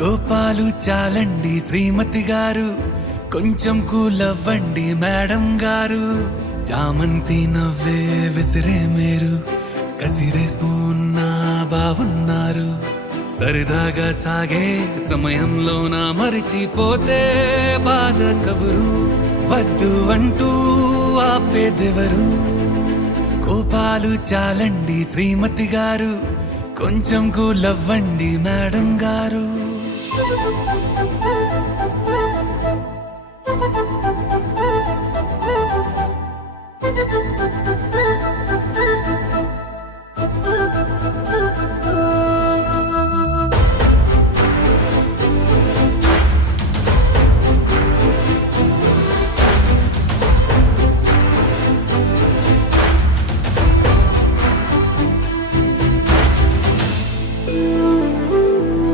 కోపాలు చాలండి శ్రీమతి గారు, కొంచెం కూలవ్వండి మేడం గారు. చామంతి నవ్వే విసిరే మీరు, కసిరేస్తూ ఉన్నా బాగున్నారు. సరదాగా సాగే సమయంలోన మరిచిపోతే బాధ కబురు. వద్దు అంటూ ఆపేదెవరు? కోపాలు చాలండి శ్రీమతి గారు, కొంచెం కూలవ్వండి మేడం గారు.